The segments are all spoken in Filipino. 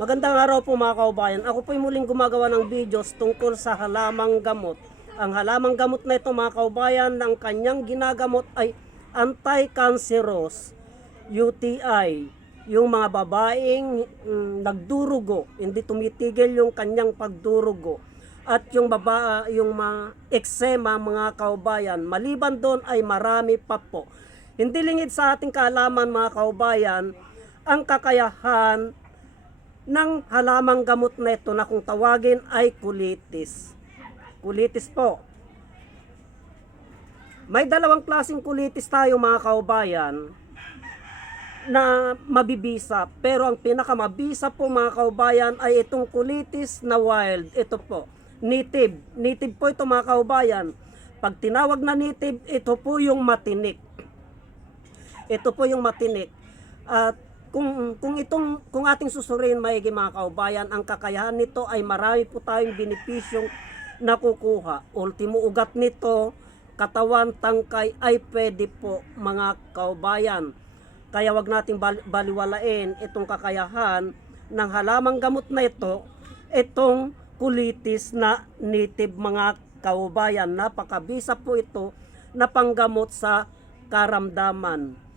Magandang araw po mga kaubayan. Ako po'y muling gumagawa ng videos tungkol sa halamang gamot. Ang halamang gamot na ito mga kaubayan, ang kanyang ginagamot ay anti-cancerous, UTI. Yung mga babaeng nagdurugo, hindi tumitigil yung kanyang pagdurugo. At yung yung mga eksema mga kaubayan, maliban doon ay marami pa po. Hindi lingid sa ating kaalaman mga kaubayan, ang kakayahan ng halamang gamot na ito na kung tawagin ay kulitis. Kulitis po. May dalawang klaseng kulitis tayo mga kaubayan na mabibisa. Pero ang pinakamabisa po mga kaubayan ay itong kulitis na wild. Ito po, native. Native po ito mga kaubayan. Pag tinawag na native, ito po yung matinik. Ito po yung matinik. At kung ating susurin maigi mga kaubayan, ang kakayahan nito ay marami po tayong benepisyong nakukuha. Ultimo ugat nito, katawan, tangkay ay pwede po mga kaubayan. Kaya wag nating baliwalain itong kakayahan ng halamang gamot na ito, itong kulitis na native mga kaubayan. Napakabisa po ito na panggamot sa karamdaman.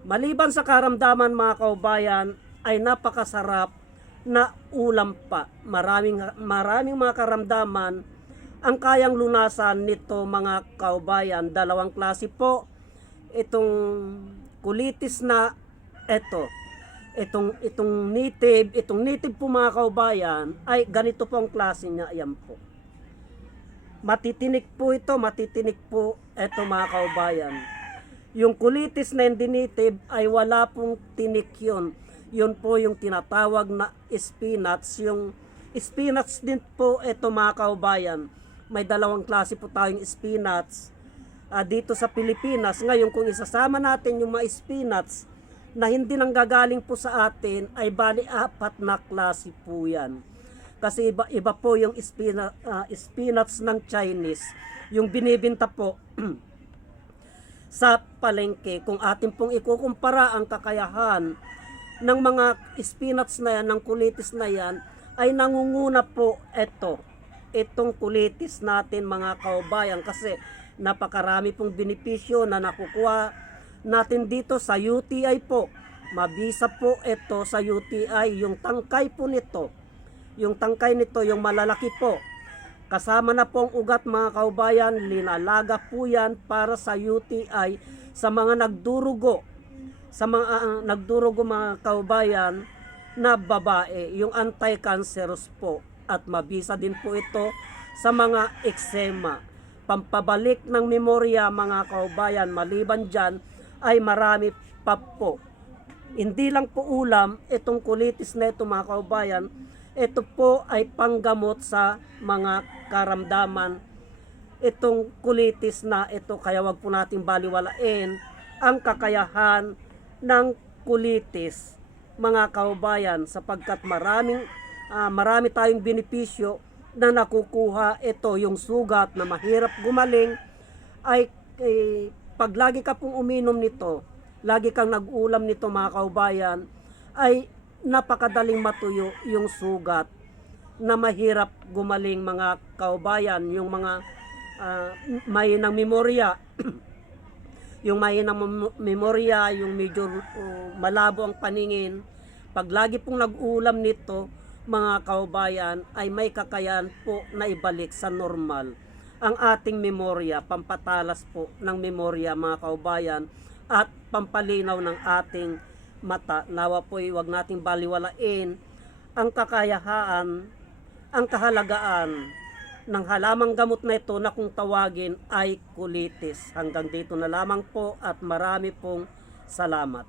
Maliban sa karamdaman mga kaubayan, ay napakasarap na ulam pa. Maraming mga karamdaman ang kayang lunasan nito mga kaubayan. Dalawang klase po itong kulitis na ito. Itong native po mga kaubayan ay ganito po ang klase niya. Ayan po. Matitinik po ito mga kaubayan. Yung kulitis na hindi native ay wala pong tinik yun. Yun po yung tinatawag na spinach. Yung spinach din po ito mga kaubayan. May dalawang klase po tayong spinach dito sa Pilipinas. Ngayon kung isasama natin yung mga spinach na hindi nanggagaling po sa atin, ay bali 4 na klase po yan. Kasi iba po yung spinach ng Chinese. Yung binibenta po sa palengke. Kung atin pong ikukumpara ang kakayahan ng mga spinach na yan, ng kulitis na yan, ay nangunguna po itong kulitis natin mga kaubayan, kasi napakarami pong benepisyo na nakukuha natin dito sa UTI po. Mabisa po ito sa UTI, yung tangkay po nito. Yung tangkay nito, yung malalaki po. Kasama na pong ugat mga kaubayan, linalaga po yan para sa UTI sa mga nagdurugo. Sa mga nagdurugo mga kaubayan na babae, yung anti-cancerous po. At mabisa din po ito sa mga eksema. Pampabalik ng memorya mga kaubayan, maliban dyan ay marami pa po. Hindi lang po ulam itong kulitis na ito mga kaubayan, ito po ay panggamot sa mga karamdaman. Itong kulitis na ito, kaya wag po natin baliwalain ang kakayahan ng kulitis mga kaubayan, sapagkat marami tayong benepisyo na nakukuha. Ito yung sugat na mahirap gumaling ay pag lagi ka pong uminom nito, lagi kang nag-ulam nito mga kaubayan, ay napakadaling matuyo yung sugat na mahirap gumaling mga kaubayan. Yung mga mahinang memorya yung mahinang memorya, yung medyo malabo ang paningin, pag lagi pong nag-ulam nito mga kaubayan, ay may kakayahan po na ibalik sa normal ang ating memorya, pampatalas po ng memorya mga kaubayan, at pampalinaw ng ating mata. Nawa po wag nating baliwalain ang kakayahan, ang kahalagaan ng halamang gamot na ito na kung tawagin ay kulitis. Hanggang dito na lamang po at marami pong salamat.